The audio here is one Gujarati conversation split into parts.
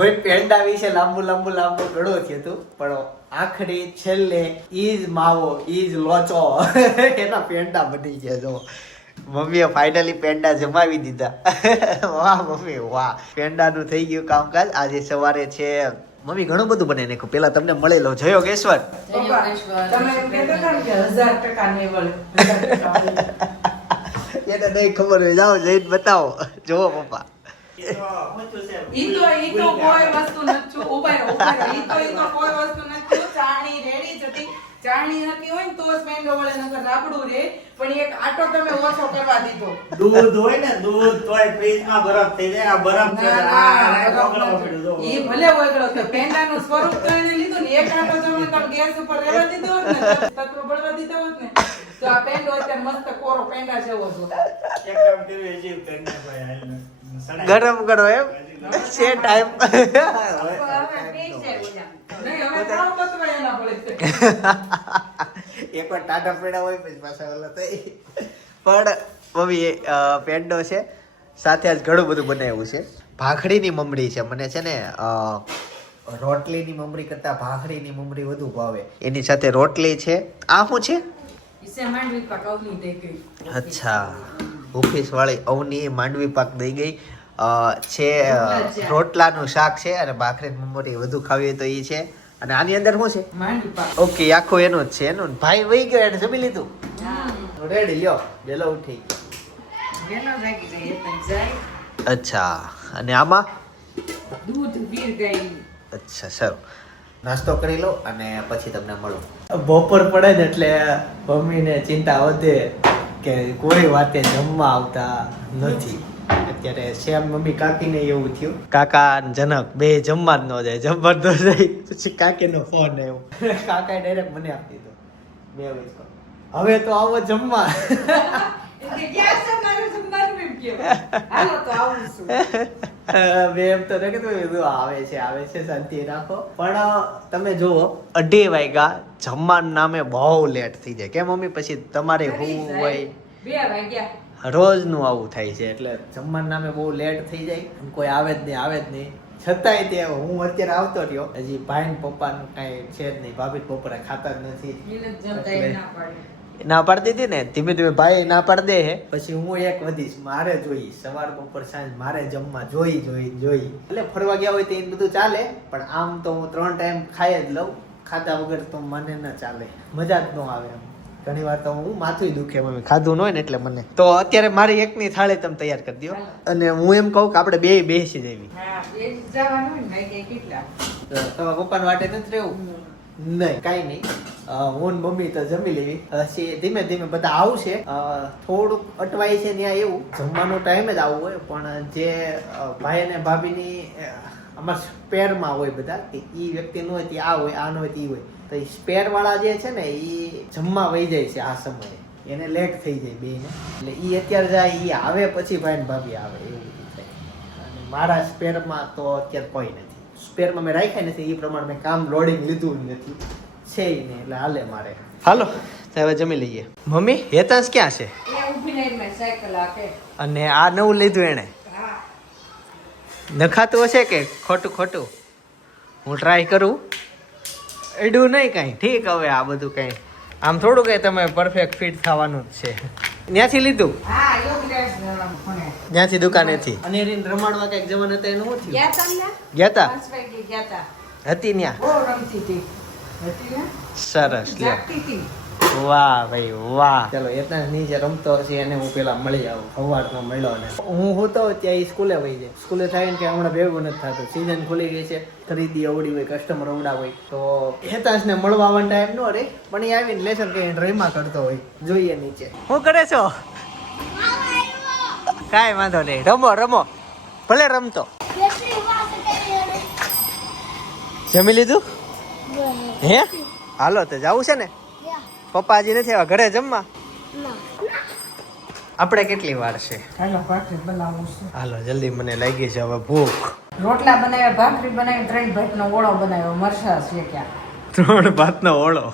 ભાઈ પેંડા વિશે લાંબુ ઘણું થયું હતું, પણ આખરી છેલ્લે ઈજ માવો ઈજ લોચો એના પેંડા બની ગયા. જો મમ્મીએ ફાઇનલી પેંડા જમાવી દીધા. વાહ મમ્મી વાહ, પેંડાનું થઈ ગયું કામકાજ. આજે સવારે છે મમ્મી ઘણું બધું બનાવી નાખ્યું. પેલા તમને મળી લો જયો કેશ્વર. એને નહીં ખબર હોય, જાઓ જઈને બતાવો. જોવો પપ્પા ઈ તો કોઈ વસ્તુ નથી કોઈ વસ્તુ નથી. ચાણી રેડી જ હતી. ચાણી હતી હોય ને તો જ પેંડો વળે, નકર રાબડું રે. પણ એક આટો તમે ઓછો કરવા દીધો. દૂધ હોય ને દૂધ તોય ફ્રીજમાં બરફ થઈ જાય. આ બરફ છે ઈ ભલે ઓગળો તો પેંડાનું સ્વરૂપ તો એને લીધું ને. એક આટો તમે ગેસ ઉપર રહેવા દીધો હોત ને, તત્વ બળવા દીધા હોત ને, તો આ પેંડો અત્યારે મસ્ત કોરો પેંડા જેવો હતો. એક કામ કર્યું હજી પેંડા ભાઈ હાલ ગરમ કરો એમ છે ટાઈમ. એકવાર ટાટા પેડા હોય પછી પાછા ઓલા થઈ. પણ મમ્મી પેંડો છે સાથે આજ ઘણું બધું બનાવ્યું છે. ભાખડીની મમરી છે. મને છે ને રોટલીની મમરી કરતા ભાખડીની મમરી વધુ ભાવે. એની સાથે રોટલી છે. આ શું છે? અચ્છા, ઓફિસ વાળી અવની માંડવી પાક દઈ ગઈ છે. રોટલાનું શાક છે અને ભાખરીની મમરી વધુ ખાવી હોય તો એ છે. અને આની અંદર શું છે? માંડવી પાક. ઓકે, આખું એનું જ છે. એનું ભાઈ વહી ગયો, એને જમી લીધું. રેડી લ્યો, બેલો ઉઠી. અચ્છા, અને આમાં દૂધ વીર ગઈ. અચ્છા સર, નાસ્તો કરી લો અને પછી તમને મળું. બપોર પડે ને એટલે મમ્મીને ચિંતા વધે કે કોઈ વાતે જમવા આવતા નથી. અત્યારે શ્યામ મમ્મી કાકીને એવું થયું. કાકા અને જનક બે જમવા જ ન જાય, જમવા ન જાય. પછી કાકીનો ફોન આવ્યો. કાકાએ ડાયરેક્ટ મને આપી દીધો 2 વાગ્યે. હવે તો આવો જમવા. એમ તો ને કીધું આવે છે શાંતિ રાખો. પણ તમે જુઓ 2:30 વાગ્યા, જમવાનું નામે બહુ લેટ થઈ જાય. કેમ મમ્મી? પછી તમારે હું હોય 2 વાગ્યા. રોજનું આવું થાય છે. એટલે જમવાનું નામે બહુ લેટ થઈ જાય. કોઈ આવે જ નહીં. છતાંય તે હું અત્યારે આવતો રહ્યો. હજી ભાઈ ને પપ્પાનું કાંઈ છે જ નહીં. ભાભી બપોરે ખાતા જ નથી. ના પાડી દીધી ને. ધીમે ધીમે ભાઈ ના પાડી દે હે. પછી હું એક વધીશ, મારે જોઈ સવાર બપોર સાંજ મારે જમવા જોઈ. એટલે ફરવા ગયા હોય તો એ બધું ચાલે, પણ આમ તો હું 3 ટાઈમ ખાઈ જ લઉં. ખાધા વગર તો મને ન ચાલે, મજા જ ન આવે. એમ ઘણી વાર તો હું માથું દુખે મમ્મી ખાધું ન હોય ને એટલે મને. તો અત્યારે મારી એકની થાળી તમે તૈયાર કરી દો. અને હું એમ કહું કે આપણે બે બેસી જઈએ. તમારા પપ્પાને વાટે નથી રહેવું? નહીં, કાંઈ નહીં. હું ને મમ્મી તો જમી લેવી. પછી ધીમે ધીમે બધા આવશે. થોડુંક અટવાય છે ત્યાં એવું જમવાનો ટાઈમ જ આવું હોય. પણ જે ભાઈ અને ભાભીની અમારા સ્પેરમાં હોય બધા, કે એ વ્યક્તિ નો હોય તે આ હોય, આ ન હોય તે હોય. તો એ સ્પેર વાળા જે છે ને એ જમવા વહી જાય છે આ સમયે. એને લેટ થઈ જાય બેને. એટલે એ અત્યારે જાય, એ આવે પછી ભાઈ ને ભાભી આવે, એવું બધું થાય. અને મારા સ્પેરમાં તો અત્યારે કોઈ નથી. સ્પેરમાં મેં રાખ્યા નથી, એ પ્રમાણે મેં કામ લોડિંગ લીધું નથી છે નહીં. એટલે હાલે મારે. હાલો હવે જમી લઈએ. મમ્મી હેતાંશ ક્યાં છે? અને આ નવું લીધું એને નખાતું હશે કે ખોટું? હું ટ્રાય કરું. એડું નહીં કાંઈ. ઠીક, હવે આ બધું કાંઈ આમ થોડું કાંઈ તમે પરફેક્ટ ફિટ થવાનું જ છે. ત્યાંથી લીધું? ત્યાંથી દુકાનેથી. અને રીન રમાડવા કઈક જવાનું હતા એનું શું થયું? ગયા તા? હતી ત્યાં? સરસ. વાહ ભાઈ વાહ. ચલો એટલા નીચે રમતો હશે એને હું પેલા મળી આવું. સવારમાં મળ્યો ને હું હોતો ત્યાં સ્કૂલે વહી જાય. સ્કૂલે થાય ને કે હમણાં ભેગું નથી થતું. સિઝન ખુલી ગઈ છે, ખરીદી અવડી હોય, કસ્ટમર અવડા હોય, તો હેતાંશને મળવા આવવાનો ટાઈમ ન રહે. પણ એ આવીને લેસન કઈ ડ્રીમા કરતો હોય. જોઈએ નીચે શું કરે છો? કાંઈ વાંધો નહીં, રમો ભલે રમતો. જમી લીધું? હે હાલો તો જવું છે ને? પપ્પા હજી નથી આવ્યા ઘરે જમવા? આપણે કેટલી વાર છે? હાલો જલ્દી, મને લાગી છે હવે ભૂખ. રોટલા બનાવ્યા, ભાખરી બનાવી, 3 ભાતનો ઓળો બનાવ્યો, મરચાં શેક્યા. 3 ભાતનો ઓળો.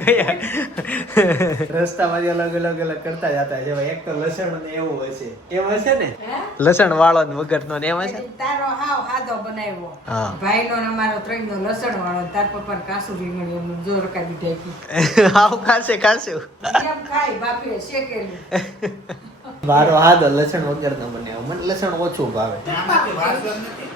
કયા રસ્તામાંથી અલગ અલગ કરતા જતા છે એક તો લસણ ને એવું હશે એમ હશે ને હે? લસણ વાળો ને વગરનો ને એમ હશે તારો હાવ હાદો બનાવ્યો હા. ભાઈનો ને અમારો ત્રણનો લસણ વાળો તાર પપ્પાને કાસુ રીંગણ એમ જો રકાબી ઢાંકી હાવ ખાશે એમ ખાય બાપીએ શેકેલું મારો હાદો લસણ વગરનો બને મને લસણ ઓછું ભાવે આમાંથી વાસણ નથી.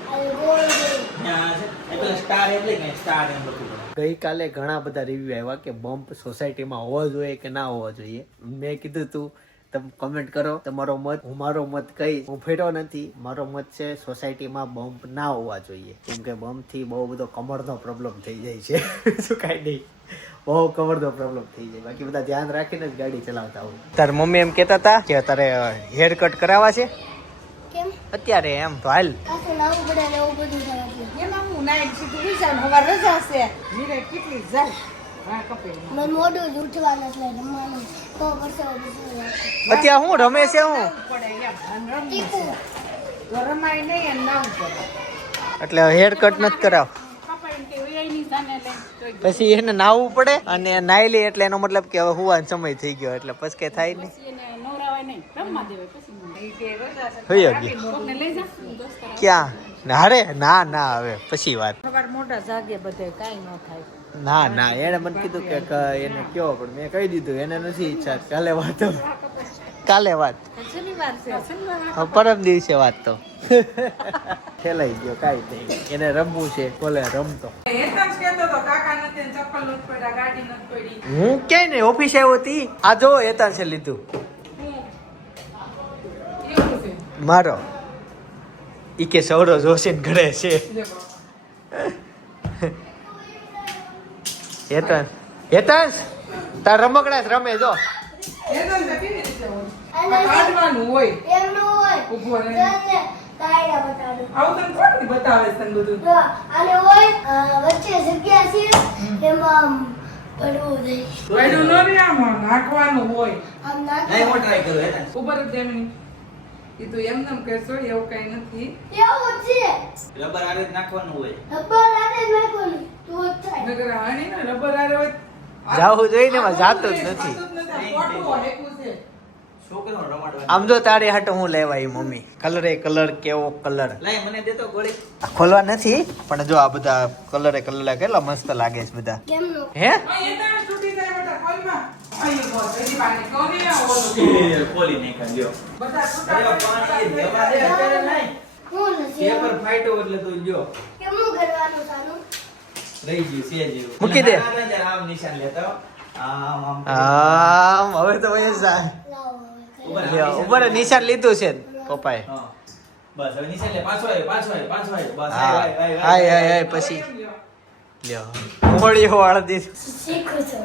ત્યાં છે. એટલે સ્ટાર એટલે કે સ્ટાર એમ લખવું પડે. ગઈકાલે ઘણા બધા રિવ્યુ આવ્યા કે બમ્પ સોસાયટીમાં હોવો જોઈએ કે ના હોવો જોઈએ મેં કીધું તું તમે કમેન્ટ કરો તમારો મત હું મારો મત કઈ હું ફેર્યો નથી મારો મત છે સોસાયટીમાં બમ્પ ના હોવા જોઈએ કેમ કે બમ્પ થી બહુ બધો કમરનો પ્રોબ્લેમ થઈ જાય છે શું કાંઈ નહીં બહુ કમરનો પ્રોબ્લેમ થઈ જાય બાકી બધા ધ્યાન રાખીને જ ગાડી ચલાવતા હોય તાર મમ્મી એમ કહેતા હતા કે તારે હેર કટ કરાવવા છે કેમ અત્યારે એમ તો હાલ પાછું લાવવું પડે ને એવું બધું થવા દે. એમાં હું નાઈટ સીધું વિચાર હવાર રજા છે નીરે કેટલી જાય હા કપે મને મોઢું જ ઉઠવાનું એટલે રમવાનું તો પરસેવો બીજું અત્યારે હું રમે છે હું પડે એમ અને રમવું ટીપુ છે. તો રમાય નહીં અને નાવું પડે એટલે હેર કટ નથી કરાવ પપ્પાને કે એની સામે લઈને જોઈ પછી એને નાહવું પડે અને નાઈ લે એટલે એનો મતલબ કે હવે હુવાનો સમય થઈ ગયો એટલે પછી કઈ થાય નહીં એને નવરાવાય નહીં રમવા દેવાય પછી એ કે રજા છે થઈ ગઈ કોકને લઈ જા દોસ્ત ક્યાં અરે ના ના હવે પછી વાત સવાર મોટા જાગે બધે કાઈ ન થાય ના ના એને મને કીધું કે એને કયો પણ મેં કહી દીધું એને નથી ઈચ્છા કાલે વાત કાલે વાત શનિવાર છે શનિવાર હવે પરમ દિવસે વાત તો ખેલાઈ ગયો કાંઈ નહીં એને રમવું છે બોલે રમતો હેતન કહેતો તો કાકા નથી ને ચપ્પલ નથી પડ્યા ગાડી નથી પડી હું ક્યાંય નહીં ઓફિસ આવ્યો હતી આ જો એતા છે લીધું એવું છે મારો ઈ કે સૌરો જોશે ને ઘરે છે હેતન હેતન તાર રમકડા જ રમે જો હેતન તો કેવી રીતે હોય કાઢવાનું હોય એમ ન હોય ઊભો રહે. તને કાયડા બતાડું આવું તને કોણ બતાવે છે તને બધું જો આને હોય વચ્ચે જગ્યા છે એમાં આમ પડવું દે પડ્યું ન રે આમ નાખવાનું હોય આમ નહીં નાખ હું ટ્રાય કરું હેને. ઉપર જ દેમની એ તો એમ કરશો એવું કઈ નથી એવું જ છે રબર આરે જ નાખવાનું હોય. રબર આને જ નાખવાનું તો જ થાય નગર આણી ને રબર આરે હોય જાવું જોઈએ ને એમાં જાતું જ નથી ખોટું હોય એકું છે છોકરાઓને રમાડવાનું. આમ જો તારી હાટે હું લેવાય મમ્મી કલર કેવો કલર લાય મને દેતો ગોળી. ખોલવા નથી પણ જો આ બધા કલર કેટલા મસ્ત લાગે છે બધા કેમનું હે આ એના તૂટી જાય બેટા કોઈમાં આઈ ગો એની પાણી કોની આ ઓલું ખોલી નાખ્યા લ્યો. બધા અરે પાણી જવા દે અત્યારે નહીં. હું નથી પેપર ફાટ્યો એટલે તું લ્યો. કેમનું કરવાનું સાનું રહી ગયું છે જેવું. મૂકી દે. આમ નિશાન લેતો. આમ આમ. આમ હવે તો વહી જા. લાવો હવે ઉપર લ્યો, ઉપર નિશાન લીધું છે પપ્પાએ હા. બસ હવે નિશાન લે. પાછો આવ્યો. બસ હા આય. હાય પછી લ્યો મોડી વાળદી શીખું છું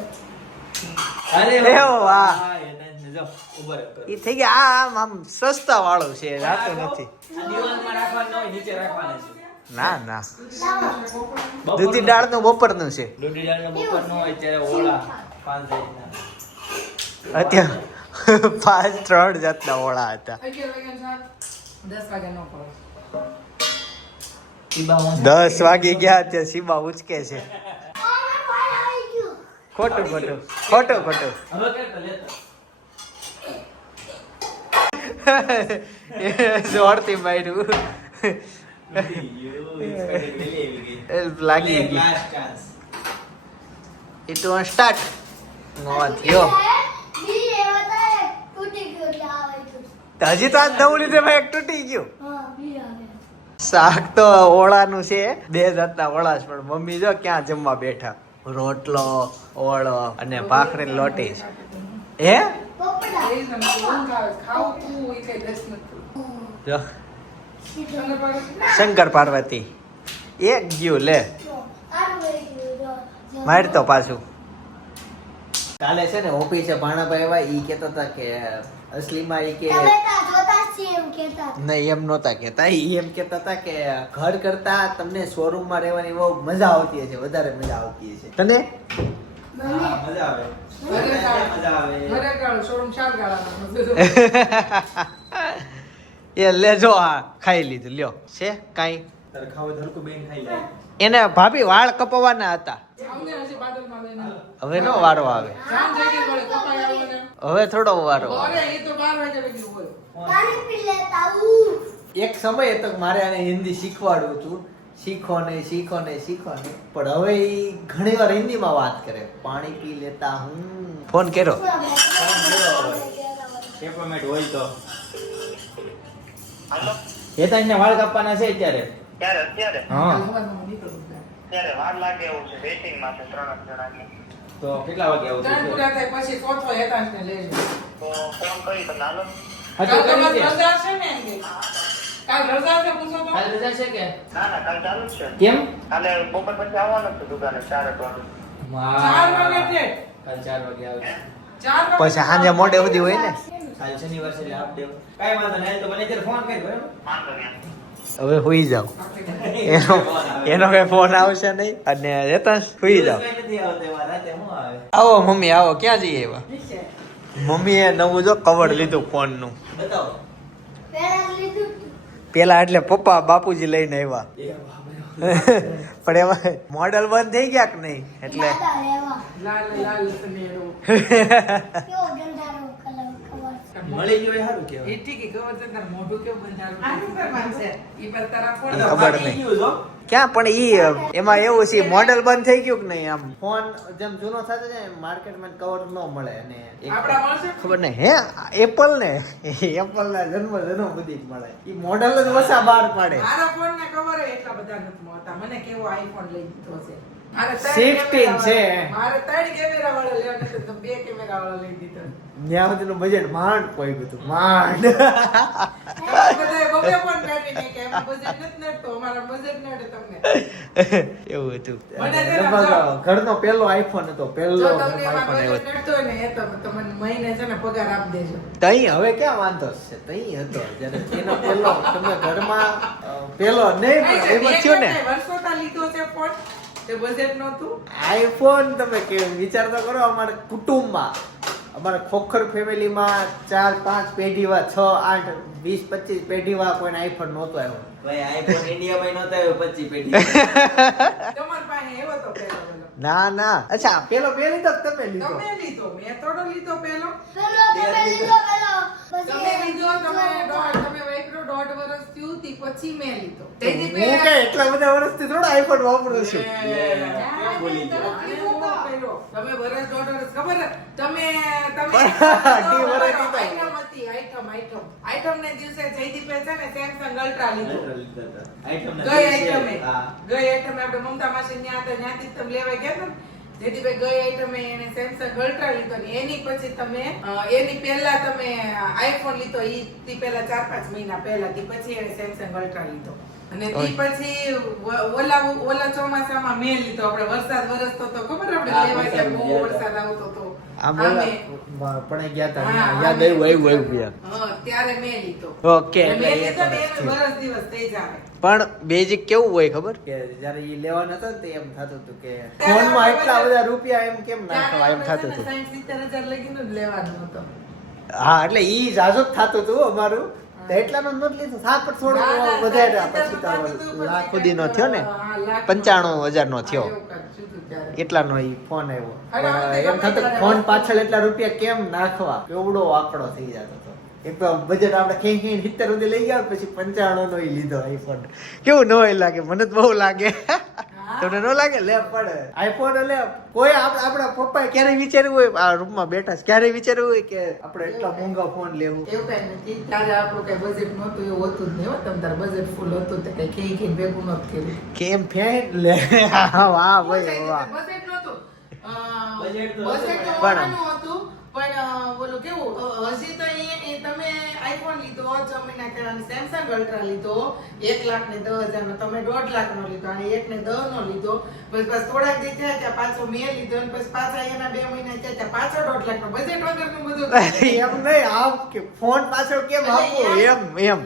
અરે એવો વાહ. એને જો ઉપર ઉપર. ઈ થઈ ગયા આમ સસ્તા વાળું છે રાતું નથી આ દિવાલમાં રાખવાનું ન હોય, નીચે રાખવાનું છે. ના ના લાવો દૂધી દાળ નું બપોરનું છે દૂધી દાળનો બપોર ન હોય ત્યારે ઓળા 5 જાતના. અત્યારે 5-3 જાતના ઓળા હતા 11 વાગ્યાનો શાક 10 વાગ્યા નો કરો ઈબા હું 10 વાગી ગયા ત્યાં સીમા ઉચકે છે અમે પાણી આવી ગયું ખોટું હવે કરતો લેતો. જોરથી માર્યું લાગી ગઈ Last chance. એ તો સ્ટાર્ટ નો થયો બી એવા થાય તૂટી ગયું એટલે આવે છે હજી તો આજ નવું લીધે ભાઈ એક તૂટી ગયું હા બી આવે શાક તો ઓળાનું છે 2 જાતના ઓળા છે પણ મમ્મી જો ક્યાં જમવા બેઠા રોટલો ઓળો અને ભાખરી લોટી છે હે પોપડા એ તમને ઊંઘ આવે ખાવું પીવું એ કઈ દસ નથી જો શંકર પાર્વતી શંકર પાર્વતી એક ગયું લે આરું રહી ગયું માર તો પાછું કાલે છે ને ઓફિસે ભાણાભાઈ આવ્યા ઈ કહેતા હતા કે અસલીમાં ઈ કે તમે તા જોતા જ છીએ એમ કહેતા નહીં એમ નહોતા કહેતા ઈ એમ કહેતા હતા કે ઘર કરતા તમને શોરૂમમાં રહેવાની બહુ મજા આવતી હશે વધારે મજા આવતી હશે તને મને હા, મજા આવે. ઘરે મજા આવે. ઘરે ગાળો શોરૂમ ચાર ગાળાનો એ લેજો હા ખાઈ લીધું લ્યો છે કાઈ તારે ખાવ ધરકું બેન ખાઈ લે. એને ભાભી વાળ કપાવવાના હતા, આવને હજી બાદલમાં લઈને. હવે નો વારો આવે, જાન જગ્યાએ વળે, કપાઈ આવવાને. હવે થોડો વારો આવે. અરે, એ તો 12 વાગે લગી હોય. પાણી પી લેતા હું. એક સમય હતો કે મારે આને હિન્દી શીખવાડવું હતું, શીખો નહીં પણ હવે ઈ ઘણી વાર હિન્દીમાં વાત કરે, પાણી પી લેતા હું. ફોન કર્યો, પેપરમેટ હોય તો હેતાંશને વાળ કાપવાના છે અત્યારે. અત્યારે હા હવારમાં નીકળું છું. ત્યારે વાર લાગે એવું છે વેઇટિંગ માં છે 3 જણાની તો કેટલા વાગે આવું ત્રણ પૂરા થાય પછી ચોથો હેતાંશને લેજો. તો ફોન કરી તમને હાલો કાલ તમારી રજા છે ને એમ કે? કાલ રજા છે પૂછો તો? કાલે રજા છે કે ના કાલ ચાલુ જ છે કેમ? કાલે બપોર પછી આવવાનું જ છે દુકાને 4 વાગે 4 વાગે છે. કાલ 4 વાગે આવે. 4 વાગે પછી સાંજે મોડે સુધી હોય ને. કાલ શનિવાર છે એટલે હાફ ડે. કાઈ વાંધો નહીં, તો મને અત્યારે ફોન કરી બરાબર. વાંધો નહીં હવે હુઈ જાવ, એનો કઈ ફોન આવશે નહીં, અને હેતાંશ હુઈ જાવ. કઈ નથી આવતો એમાં, રાતે શું આવે? આવો મમ્મી આવો, ક્યાં જઈએ એવા? મમ્મીએ નવું જો કવર લીધું ફોન નું. બતાવો. પેલા લીધું તું. પેલા એટલે પપ્પા બાપુજી લઈને આવ્યા, એ બાપરે. પણ એમાં મોડલ બંધ થઈ ગયા કે નહીં એટલે દાદા લેવા. લાલ સનેરો. કેવો ગંધારો કલર ખબર. મળી ગયો એ સારું એ કહેવાય. ઠીક છે, ખબર છે તાર મોઢું કેવું બંધારું છે. ઈ પર તારા ફોન એ તો ખબર ફાટી નહીં. ગયું છો. ક્યાં પણ ઈ એમાં એવું છે મોડલ બંધ થઈ ગયું કે નહીં, આમ ફોન જેમ જૂનો થતો જાય માર્કેટમાં કવર ન મળે, અને આપડા મળશે? ખબર નહીં હે એપલ ને એપલ ના જન્મ બધી જ મળે, ઈ મોડલ જ ઓછા બહાર પાડે. મારા ફોન ને ખબર હે એટલા બધા નથી મળતા. મને કેવો આઈફોન લઈ દીધો છે. મારે 16 છે. મારે 3 કેમેરા વાળા લેવાનો છે તો 2 કેમેરા વાળા લઈ દીધો. ત્યાં સુધીનું બજેટ માંડ કોઈ ગયું માંડ. બધાએ બબે ફોન કાઢીને કે એમાં બજેટ નથી નડતો, અમારા બજેટ નડે તમને. એવું હતું. મને છે ને લગભગ જો. ઘરનો પહેલો આઈફોન હતો, પહેલો જો તમને એમાં આઈફોન આવ્યો. બજેટ નડતો હોય ને એ તો તમને મહિને છે ને પગાર આપી દેજો. તઈ હવે ક્યાં વાંધો છે, તઈ હતો જ્યારે એનો પહેલો તમે ઘરમાં પહેલો નહીં પણ એમાં થયું ને વર્ષોતા લીધો છે ફોન તે બજેટ નહોતું. આઈફોન. તમે કે વિચાર તો કરો, અમારા કુટુંબમાં અમારા ખોખર ફેમિલીમાં 4-5 પેઢીવા 6-8-20-25 પેઢીવા કોઈને આઈફોન નહોતો આવ્યો. ભાઈ આઈફોન ઇન્ડિયામાં નહોતો આવ્યો 25 પેઢી. તમારી પાસે એવો તો પહેલો પહેલો. ના અચ્છા પેલો બે લીધો કે તમે લીધો? તમે લીધો, મેં થોડો લીધો પહેલો. પેલો તમે લીધો પેલો. તમે લીધો, તમે વાપરો 1.5 વર્ષ થયું તી પછી મેં લીધો. તેથી હું કે એટલા બધા વર્ષથી થોડા આઈફોન વાપરું છું. કેમ બોલી ગયો? તમે વર્ષ 1.5 વર્ષ ખબર હે? તમે અઢી વર્ષ ની તો. આઈટમ ને દિવસે જયદીપે છે ને સેમસંગ અલ્ટ્રા લીધો. આઈટમ ગઈ આઈટમે હા. આપણે મમતા માસી ન્યા હતા, ત્યાંથી તમે લેવા ગયા હતા ને, જયદીપે ગઈ આઈટમે એને સેમસંગ અલ્ટ્રા લીધો ને એની પછી તમે એની પહેલા તમે આઈફોન લીધો, ઈ પહેલા 4-5 મહિના પહેલા, તી પછી એને સેમસંગ અલ્ટ્રા લીધો. અને તી પછી ઓલા ચોમાસામાં મેં લીધો. આપણે વરસાદ વરસતો તો ખબર આપણે હા, લેવા ગયા, બહુ વરસાદ વરસાદ આવતો તો આમ આમે. પણ ગયા હતા, હા, યાદ આમે. આવ્યું યાર. હા, ત્યારે મેં લીધો. ઓકે. મેં લીધો ને એને વરસ દિવસ થઈ જાય. પણ બેઝિક કેવું હોય ખબર કે જ્યારે ઈ લેવાનો હતો ને તે એમ થતું હતું કે ફોનમાં એટલા બધા રૂપિયા એમ કેમ નાખવા એમ થતું હતું. 60-70 હજાર લગીનું જ લેવાનું હતું. હા એટલે ઈ જાજો જ થતું હતું અમારું, તો એટલાનો જ નથી લીધો. સાત પર થોડો ના, ના, વધારે 60-70 પછી તો થતું હતું, પછી લાખ સુધીનો થયો ને, હા, લાખ 95,000 નો થયો. હા, એવું કાંઈક થયું ત્યારે. એટલાનો ઈ ફોન આવ્યો. અરે, પણ હવે એમ થતું ગમે ફોન ત્યારે પાછળ એટલા રૂપિયા કેમ નાખવા, કેવડો આંકડો થઈ જતો હતો. એક તો બજેટ આપણે ખેંચી 70 સુધી લઈ ગયા, પછી 95 નો ઈ લીધો આઈફોન. કેવું ન હોય લાગે? મને તો બહુ લાગે. તમને ન લાગે? લે પડે આઈફોન. લે કોઈ આપણા પપ્પાએ ક્યારેય વિચાર્યું હોય આ રૂમમાં બેઠા છે, ક્યારેય વિચાર્યું હોય કે આપણે એટલા મોંઘા ફોન લેવું? એવું કાંઈ નથી. ત્યારે આપણું કાંઈ બજેટ નહોતું, એવું હતું જ નહીં હો. તમ તાર બજેટ ફૂલ હતું તો કાંઈ ખેઈ ભેગું નહોતું કર્યું. કેમ ફેંટ લે. વાહ ભાઈ વાહ. બજેટ નહોતું. બજેટ તો બજેટ તો પણ- હોવાનું હતું, પણ બોલો કેવું હજી તો તમે આઈફોન લીધો 6 મહિના પહેલા, સેમસંગ અલ્ટ્રા લીધો 1,10,000 નો, તમે 1.5 લાખ નો લીધો અને 1,10,000 નો લીધો. પછી થોડાક દી થયા ત્યાં પાછો મેં લીધો અને પછી પાછા એના 2 મહિના થયા ત્યાં પાછો 1.5 લાખ નો. બજેટ વગરનું બધું એમ નહીં આમ કે ફોન પાછળ કેમ આપો એમ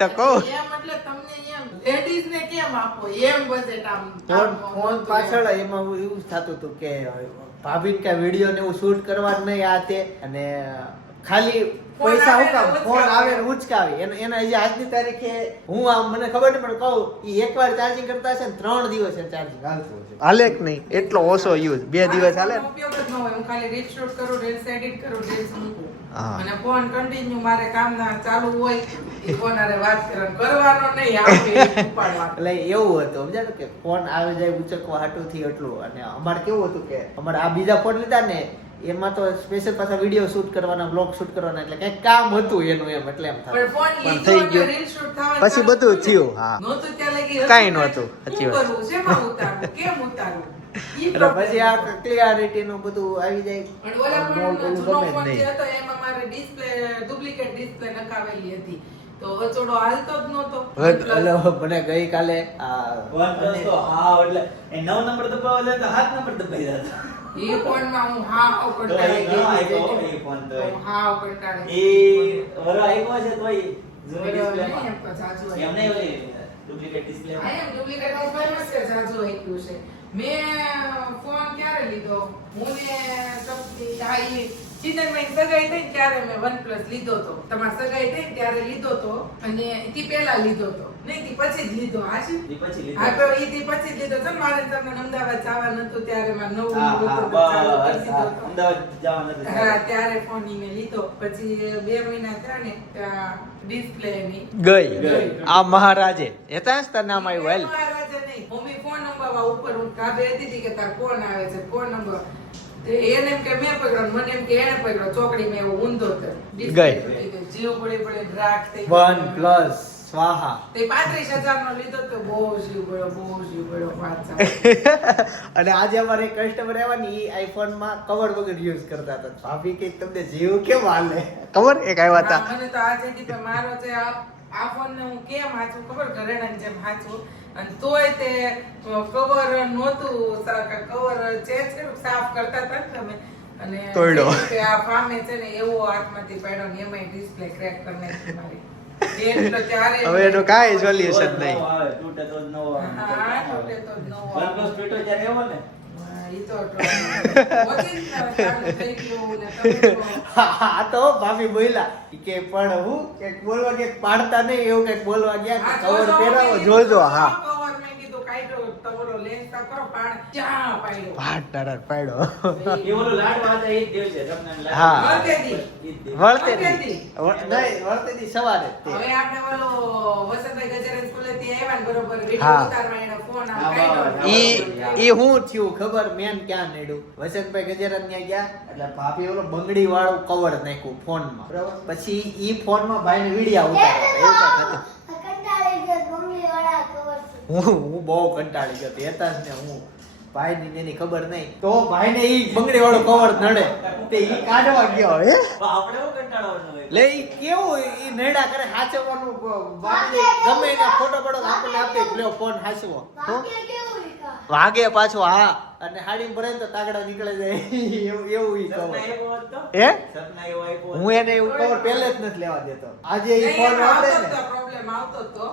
તો કહું. એમ એટલે તમને એમ લેડીઝ ને કેમ આપો એમ બજેટ આમ ફોન પાછળ એમાં એવું થતું હતું કે ભાભી કે વિડીયો ને એવું શૂટ કરવા જ નહીં આ તે, અને ખાલી પૈસા હું કામ આવે ને ફોન આવે ને ઉચકાવે. ઉચકાવે એને હજી આજની તારીખે હું આમ મને ખબર નહીં પણ કહું ઈ એકવાર ચાર્જિંગ કરતા હશે ને 3 દિવસ ચાર્જિંગ હાલતું હશે હાલે કે નહીં એટલો ઓછો યુઝ 2 દિવસ હાલે આનો ઉપયોગ જ ન હોય. હું ખાલી રીલ શૂટ કરું, રીલ્સ એડિટ કરું, રીલ્સ મૂકું. હા. અને ફોન કન્ટિન્યુ મારે કામના ચાલુ હોય એ ફોન હારે વાત કરવાનો નહીં, આવે ઉપાડવાનો. એટલે એવું હતું સમજાયું કે ફોન આવે જાય ઉચકવા હાટું થી એટલું અને અમારે કેવું હતું કે અમારે આ બીજા ફોન લીધા ને એમાં તો સ્પેશિયલ પાછા વિડીયો શૂટ કરવાના બ્લોગ શૂટ કરવાના એટલે કઈક કામ હતું એનું એમ એટલે એમ પણ ફોન પણ લીધો થઈ એટલે ગયું રીલ શૂટ થવાનું પછી ચાલુ બધું થઈ થયું, હા. નહોતું ત્યાં લગી કાંઈ હતું. નહોતું, સાચી શું વાત. કરવું, શેમાં ઉતારવું, કેમ ઉતારવું? ઈ એટલે પછી આ problem. ક્લિયરિટી નું બધું આવી જાય પણ ઓલા બહુ પણ પેલું જૂનો ગમે જ ફોન જે નહીં. હતો એમાં મારે ડિસ્પ્લે ડુપ્લિકેટ ડિસ્પ્લે નખાવેલી હતી તો અચોડો હાલતો જ નહોતો. એટલે મને ગઈકાલે OnePlus તો હા એટલે એ 9 નંબર દબાવવા જાય તો 7 નંબર દબાઈ જતો. એ ફોનમાં હું હાવ તો કંટાળી એ ગઈ ઘણો હતી. આપ્યો એ ફોન તો હું હાવ કંટાળી એ ગઈ. વરો આપ્યો છે તોય જૂની વરો display નહીં, માં. એમ તો જાજુ એમ આપ્યું. નહીં ઓલી ડુપ્લિકેટ ડિસ્પ્લે આ એમ ડુપ્લિકેટ મોબાઈલમાં છે, જાજુ આપ્યું છે. મેં ફોન ક્યારે લીધો? હું ને તપતી આ ઈ ચિંતનભાઈ સગાઈ થઈ ને ત્યારે મેં OnePlus લીધો તો. તમારી સગાઈ થઈ ને ત્યારે લીધો તો અને ઈ પહેલા લીધો તો. નહીં ઈ પછી જ લીધો. આ છે? ઈ પછી લીધો. હા તો ઈ પછી જ લીધો છે ને. મારે તમને અમદાવાદ જવાનું હતું ત્યારે મારે નવું હા નવું હા બધું ચાલુ કરી બસ દીધો હા. હતો. અમદાવાદ જવાનું હતું હા ત્યારે ફોન ઈ મેં લીધો. પછી 2 મહિના થયા ને ડિસ્પ્લે ની ગઈ આ મહારાજે હેતાંશ તાર નામ આવ્યું હેલ મહારાજે નહીં. મમ્મી ફોન નંબર ઉપર હું કાબે હતી કે તાર ફોન આવે છે, ફોન નંબર. તે એને એમ કે મેં પકડ્યો, મને એમ કે એને પકડ્યો. ચોકડી મેં એવું ઊંધો હતો. Display ગઈ. તૂટી ગઈ. જીવ પડી પડી રાખ થઈ વન પ્લસ સ્વાહા તે 35,000 નો લીધો તો બહુ જીવ પડ્યો પાછા. અને આજે અમારે એક કસ્ટમર આવ્યા ને ઈ આઈફોન માં કવર વગર યુઝ કરતા હતા ભાભી કે તમને જીવ કેમ હાલે ખબર એક આવ્યા હતા હા, મને તો આ જગ્યાએ તો મારો છે આ ફોન ને હું કેમ હાચું ખબર ઘરેણાની જેમ હાચું અને તોય તે કવર નહોતું કવર ચેન્જ કર્યું સાફ કરતા હતા ને તમે અને તોડ્યો. કે આ ફામે છે ને એવો હાથમાંથી પડ્યો ને એમાંય ડિસ્પ્લે ક્રેક કરી નાખી મારી. એટલો ત્યારે હવે એનું કાંઈ સોલ્યુશન નવો નહીં આવે, તૂટે તો જ નવો આવે. હા, તૂટે તો જ નવો આવે. OnePlus તૂટ્યો ત્યારે એવો ને હા, ઈ તો વોચિંગ ચાલુ થઈ ગયું ને તમે તો આ તો ભાભી બોલ્યા કે પણ હું કે બોલવા કે પાડતા નહીં એવું કઈક બોલવા ગયા કે કવર પહેરાવો જોજો હા કવર મેં કીધું કાઢો તમારો લેન્સ તો કરો પાડ ચા પાડ્યો ભાટ તારા પાડ્યો એ ઓલું લાડવા હતા એ જ દિવસે તમને એમ લાગે. હા. વળતેથી. ઈ જ દિવસે. વળતે વળતેથી. નહીં વળતેથી સવારે જ તે. હવે આપણે ઓલો વસંતભાઈ ગજરાજ સ્કૂલેથી આવ્યા ને બરોબર વિડિયો હા. ઉતારવા એનો ફોન આમ હા, કાઢ્યો. ઈ હું થયું ખબર મેન ક્યાં નડ્યું વસંતભાઈ ગજેરા ત્યાં ગયા એટલે ભાભી ઓલો બંગડી વાળું કવર નાખ્યું ફોનમાં બરાબર પછી ઈ ફોનમાં ભાઈને વિડિયા ઉતાર્યા હતા. એવું કાંઈક હતું. કંટાળી ગયો બંગલી વાળા કવર છે. હું બહુ કંટાળી ગયો હતો. હેતાંશ ને હું ભાઈની એની ખબર નહીં તો ભાઈને ઈ બંગડી વાળું કવર નડે તે ઈ કાઢવા ગયો હે પણ આપણે એવું કંટાળવાનું હોય. લે ઈ કેવું ઈ નડા કરે હાચવવાનું બાપરે ગમે એને ફોટો પડો આપણને આપે લ્યો ફોન હાચવો ભાગ્ય કેવું લીધા? વાગે પાછો હા અને હાડી ભરે તો તાગડા નીકળે જાય એવું ઈ સપના કવર એવો હતો? હે સપના એવો આપ્યો હું એને એવું કવર પહેલે જ નથી લેવા દેતો આજે ઈ નહીં, ફોન એમાં વાપરે આવતો ને જ તો problem આવતો જ તો.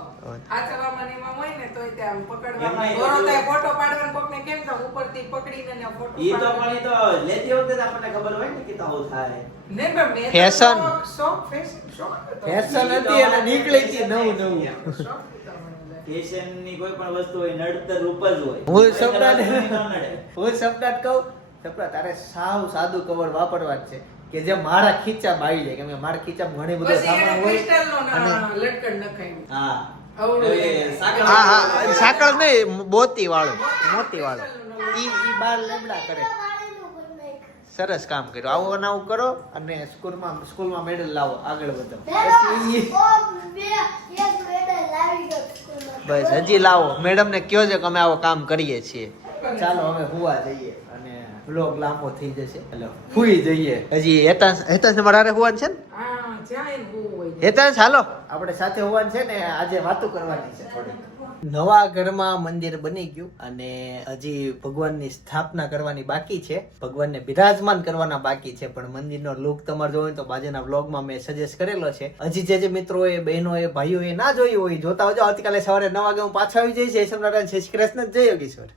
હાથવામાં ને એમાં હોય ને તોય તે આમ પકડવામાં એમાંય દોરો તો થાય, ફોટો પાડવાનો કોકને કેમ થાય, ઉપરથી પકડીને ને ફોટો ઈ તો પાડવાનો. પણ ઈ તો લેતી વખતે આપણને ખબર હોય ને કે તો આવું થાય. નહીં, પણ મેં તો Fashion. શોખ, શોખ હતો. ફેશન હતી અને નીકળી હતી નવું શોખ હતો મને. ફેશનની કોઈ પણ વસ્તુ હોય નડતર રૂપ જ હોય. હું કોઈ સપનાને કલર ન નડે. હું સપનાટ કહું સપના તારે સાવ સાદું કવર વાપરવા જ છે કે જે મારા ખીચામાં આવી જાય કેમ કે મારા ખીચામાં ઘણી બધો પછી એને સામાન હોય ક્રિસ્ટલનો અને લટકણ નખાયું. હા. અવળું એ એ. સાકર હા હા સાકળ નહીં મોતી વાળું મોતી વાળું ઈ બાર લેમડા કરે વાળીનું પણ નાખ. સરસ કામ કર્યું આવું ને આવું કરો અને સ્કૂલમાં મેડલ લાવો આગળ વધો હેલો, પછી ઓ બે એક મેડલ લાવી ગયો સ્કૂલમાં. બસ હજી લાવો મેડમ ને કયો છે કે અમે આવું કામ કરીએ છીએ ચાલો હવે હુવા જઈએ અને વ્લોગ લાંબો થઈ જશે એટલે હુઈ જઈએ હજી હેતાંશ ને મારે હુવાનું છે ને હા, જ્યાં એને બહુ હોય. હેતાંશ હાલો આપણે સાથે હોવાનું છે ને આજે વાતો કરવાની છે થોડી નવા ઘરમાં મંદિર બની ગયું અને હજી ભગવાનની સ્થાપના કરવાની બાકી છે ભગવાનને બિરાજમાન કરવાના બાકી છે પણ મંદિરનો લુક તમારે જોવો હોય તો બાજુના વ્લોગમાં મેં સજેસ્ટ કરેલો છે હજી જે મિત્રોએ બહેનોએ ભાઈઓએ ના જોયું હોય જોતા હોજો આવતીકાલે સવારે 9 વાગે હું પાછા આવી જઈશ જય શ્રી કૃષ્ણ જય યોગેશ્વર